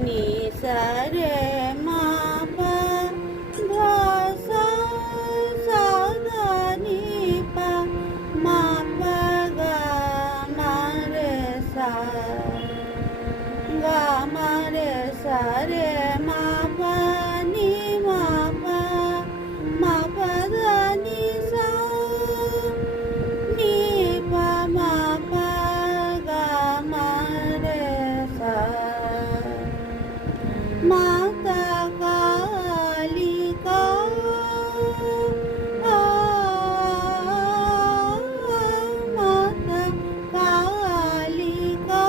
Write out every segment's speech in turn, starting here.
নি সা রে মা পা ধা সা সা ধা নি পা মা পা গা মা রে সা গা মা রে সা রে মা পা নি মা পা ধা নি সা নি পা মা পা গা মা রে সা মাতা কালিকা মাতা কালিকা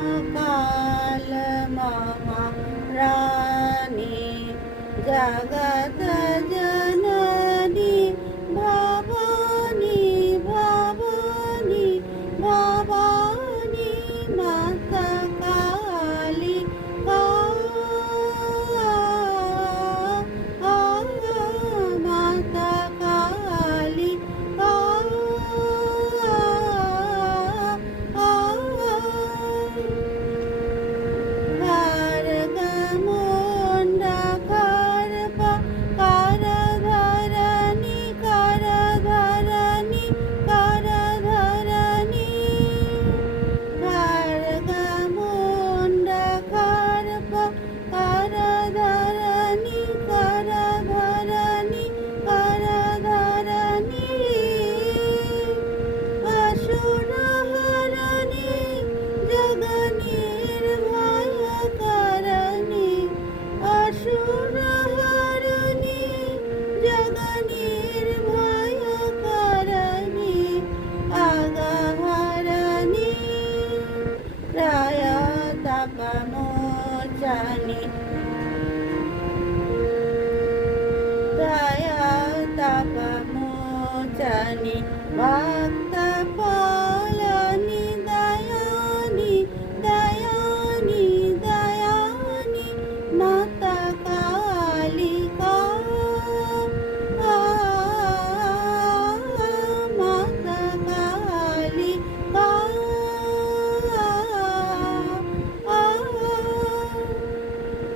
মহাকাল মহারানী জগত জননী ভবানী ভবানী ভবানী মাতা কালী মাতা কালী খারগামুন্ডা খারপা কারধরণী কারধরণী কারধরণী খারগামুন্ডা খারপা কারধরণী কারধরণী কারধরণী আসুরহরণী জগনীর ভয়কারণী আসুরহরণী জগনীর ভয়কারণী আগহরণী রায় তাপমোচনী রায় তাপমোচনী